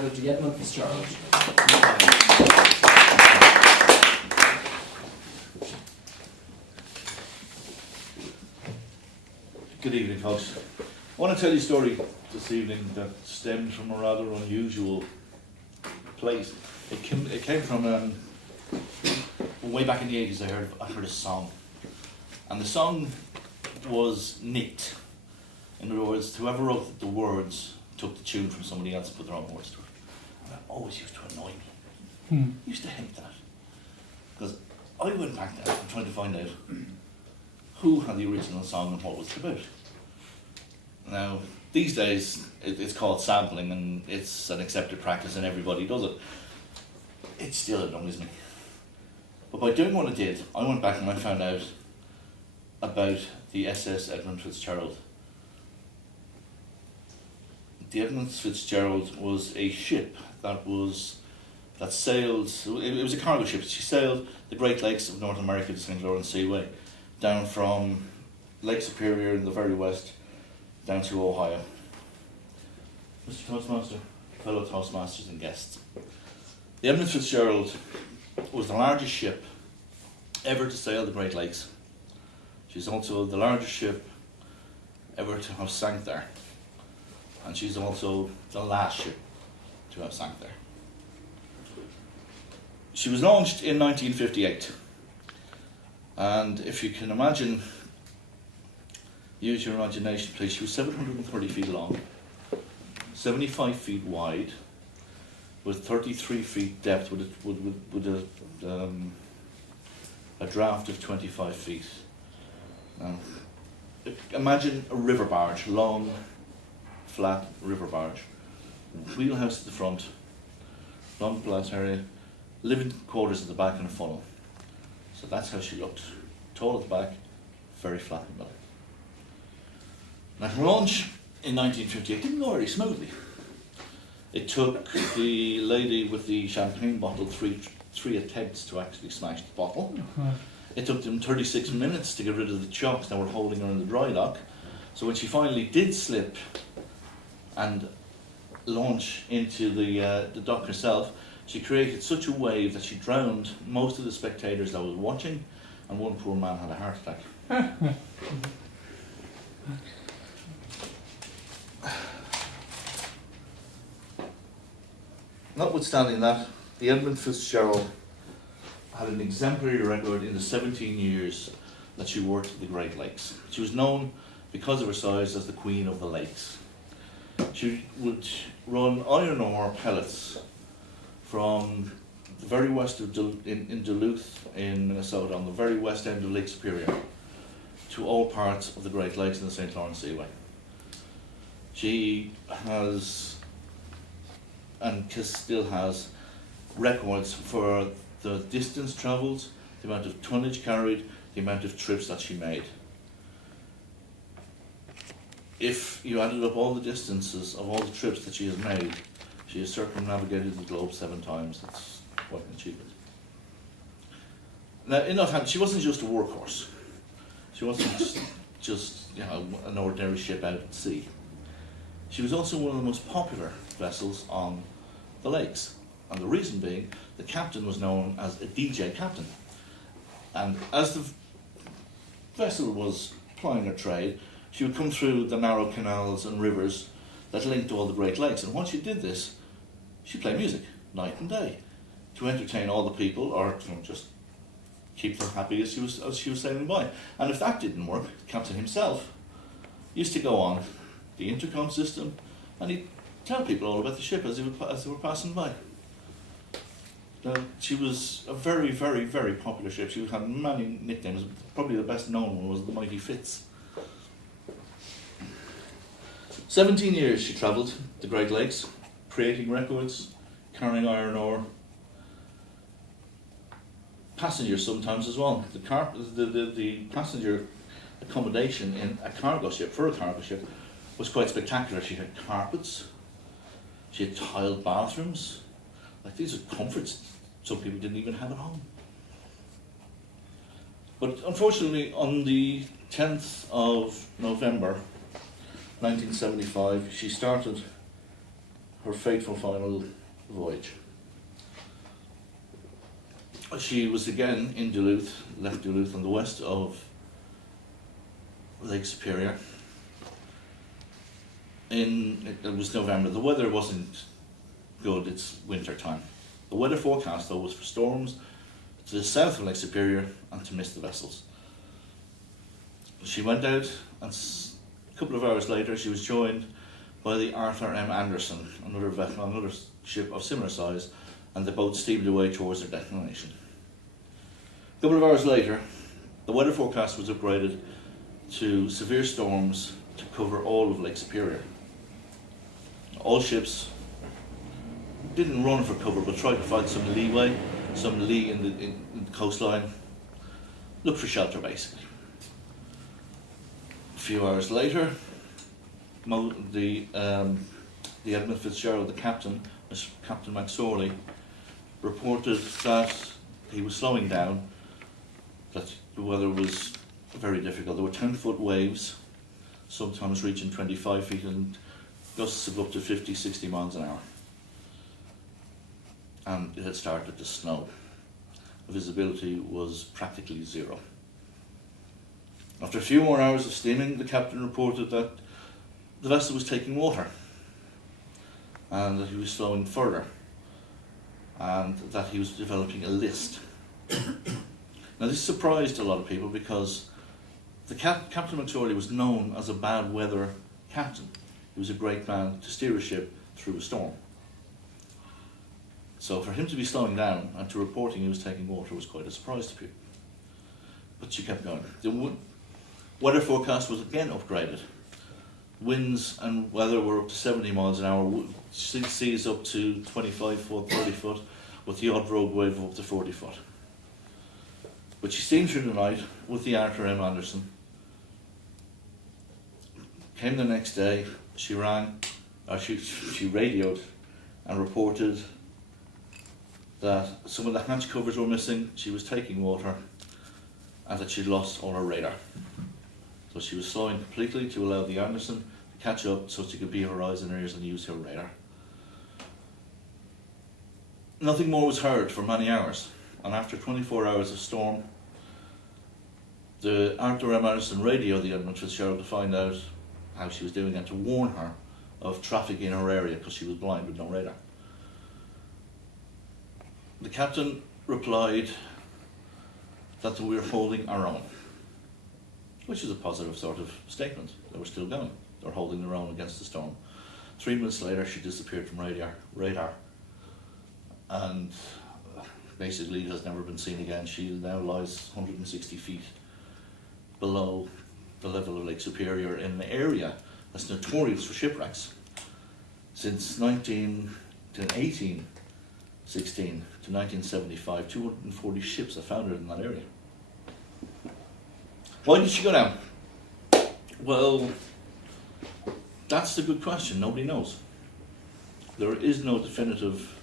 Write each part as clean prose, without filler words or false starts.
entitled The Edmund Fitzgerald. Good evening, folks. I want to tell you a story this evening that stemmed from a rather unusual place. It came from way back in the 80s. I heard a song, and the song was nicked. In other words, whoever wrote the words took the tune from somebody else and put their own words to it. And that always used to annoy me. I used to hate that, because I went back there and tried to find out who had the original song and what was it about. Now, these days, it's called sampling, and it's an accepted practice and everybody does it. It still annoys me. But by doing what I did, I went back and I found out about the SS Edmund Fitzgerald. The Edmund Fitzgerald was a ship that sailed, it was a cargo ship. She sailed the Great Lakes of North America, the St. Lawrence Seaway, down from Lake Superior in the very west, down to Ohio. Mr. Toastmaster, fellow Toastmasters and guests. The Edmund Fitzgerald was the largest ship ever to sail the Great Lakes. She's also the largest ship ever to have sank there. And she's also the last ship to have sank there. She was launched in 1958. And if you can imagine, use your imagination please, she was 730 feet long, 75 feet wide, with 33 feet depth, with a draft of 25 feet. Now, imagine a river barge, long, flat river barge, wheelhouse at the front, long plant area, living quarters at the back and a funnel. So that's how she looked. Tall at the back, very flat in the middle. Now, her launch in 1958 didn't go very smoothly. It took the lady with the champagne bottle three attempts to actually smash the bottle. It took them 36 minutes to get rid of the chocks that were holding her in the dry dock. So when she finally did slip and launch into the dock herself, she created such a wave that she drowned most of the spectators that was watching, and one poor man had a heart attack. Notwithstanding that, the Edmund Fitzgerald had an exemplary record in the 17 years that she worked the Great Lakes. She was known, because of her size, as the Queen of the Lakes. She would run iron ore pellets from the very west of in Duluth in Minnesota, on the very west end of Lake Superior, to all parts of the Great Lakes and the St. Lawrence Seaway. She has, and still has, records for the distance travelled, the amount of tonnage carried, the amount of trips that she made. If you added up all the distances of all the trips that she has made, she has circumnavigated the globe 7 times. That's quite an achievement. Now, in that time, she wasn't just a workhorse. She wasn't just an ordinary ship out at sea. She was also one of the most popular vessels on the lakes. And the reason being, the captain was known as a DJ captain. And as the vessel was plying her trade, she would come through the narrow canals and rivers that linked all the Great Lakes. And once she did this, she'd play music night and day to entertain all the people, or to just keep them happy as she was sailing by. And if that didn't work, the captain himself used to go on the intercom system and he'd tell people all about the ship as they were passing by. Now, she was a very, very, very popular ship. She had many nicknames. Probably the best known one was the Mighty Fitz. 17 years she travelled the Great Lakes, creating records, carrying iron ore, passengers sometimes as well. The passenger accommodation in a cargo ship, was quite spectacular. She had carpets, she had tiled bathrooms. Like, these are comforts some people didn't even have at home. But unfortunately, on the 10th of November 1975, she started her fateful final voyage. She was again in Duluth, left Duluth on the west of Lake Superior. It was November. The weather wasn't good, it's winter time. The weather forecast though was for storms to the south of Lake Superior and to miss the vessels. She went out, and a couple of hours later she was joined by the Arthur M. Anderson, another ship of similar size, and the boat steamed away towards their destination. A couple of hours later, the weather forecast was upgraded to severe storms to cover all of Lake Superior. All ships didn't run for cover, but tried to find some leeway, some lee in the coastline. Look for shelter, basically. A few hours later, the Edmund Fitzgerald, the captain, Captain McSorley, reported that he was slowing down, that the weather was very difficult. There were 10-foot waves, sometimes reaching 25 feet, and gusts of up to 50, 60 miles an hour. And it had started to snow. The visibility was practically zero. After a few more hours of steaming, the captain reported that the vessel was taking water and that he was slowing further and that he was developing a list. Now this surprised a lot of people because the Captain McSorley was known as a bad weather captain. He was a great man to steer a ship through a storm. So for him to be slowing down and to reporting he was taking water was quite a surprise to people. But she kept going. The weather forecast was again upgraded. Winds and weather were up to 70 miles an hour, seas up to 25 foot, 30 foot, with the odd rogue wave of up to 40 foot. But she steamed through the night with the Arthur M. Anderson. Came the next day, she radioed and reported that some of the hatch covers were missing, she was taking water, and that she'd lost all her radar. So she was slowing completely to allow the Anderson to catch up so she could be her eyes and ears and use her radar. Nothing more was heard for many hours, and after 24 hours of storm, the Arthur M. Anderson radioed the Edmund Fitzgerald to find out how she was doing and to warn her of traffic in her area because she was blind with no radar. The captain replied that we were holding our own, which is a positive sort of statement. They were still going. They were holding their own against the storm. 3 minutes later, she disappeared from radar, and basically has never been seen again. She now lies 160 feet below the level of Lake Superior in an area that's notorious for shipwrecks. Since 1816 to 1975, 240 ships are foundered in that area. Why did she go down? Well, that's the good question. Nobody knows. There is no definitive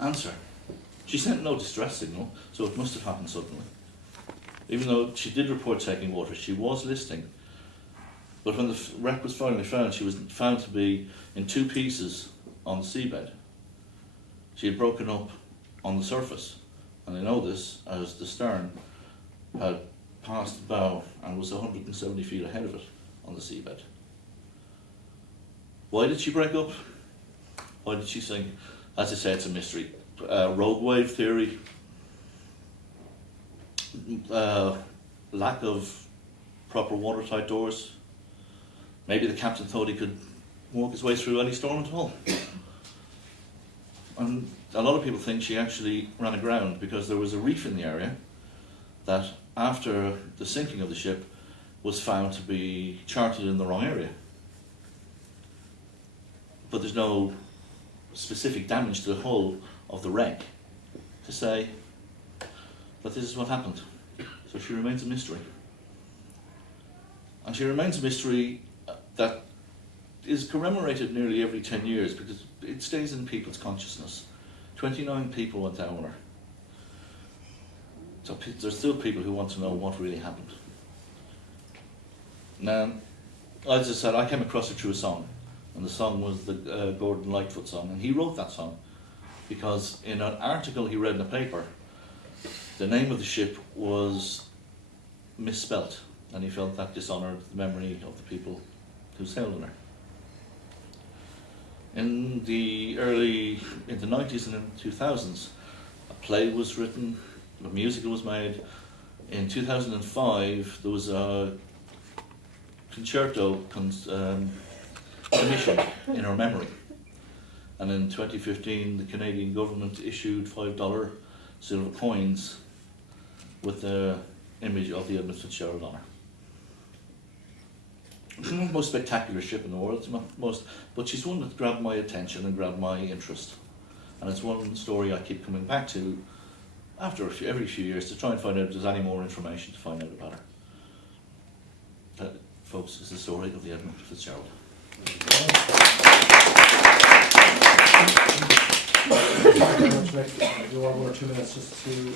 answer. She sent no distress signal, so it must have happened suddenly. Even though she did report taking water, she was listing. But when the wreck was finally found, she was found to be in two pieces on the seabed. She had broken up on the surface, and I know this as the stern had passed the bow and was 170 feet ahead of it on the seabed. Why did she break up? Why did she sink? As I say, it's a mystery. Rogue wave theory, lack of proper watertight doors. Maybe the captain thought he could walk his way through any storm at all. And a lot of people think she actually ran aground because there was a reef in the area that, after the sinking of the ship, was found to be charted in the wrong area. But there's no specific damage to the hull of the wreck to say that this is what happened. So she remains a mystery. And she remains a mystery that is commemorated nearly every 10 years because it stays in people's consciousness. 29 people went down with her. So there's still people who want to know what really happened. Now, as I said, I came across her through a song. and the song was the Gordon Lightfoot song, and he wrote that song because in an article he read in the paper, the name of the ship was misspelt, and he felt that dishonoured the memory of the people who sailed on her. In the 90s and in 2000s, a play was written, a musical was made. In 2005, there was a concerto commissioned in her memory. And in 2015, the Canadian government issued $5 silver coins with the image of the Edmund Fitzgerald on her. It's not the most spectacular ship in the world, it's not most, but she's one that grabbed my attention and grabbed my interest. And it's one story I keep coming back to after every few years to try and find out if there's any more information to find out about her. That, folks, is the story of the Edmund Fitzgerald. Thank you very much, Mick. Do you want 1 or 2 minutes just to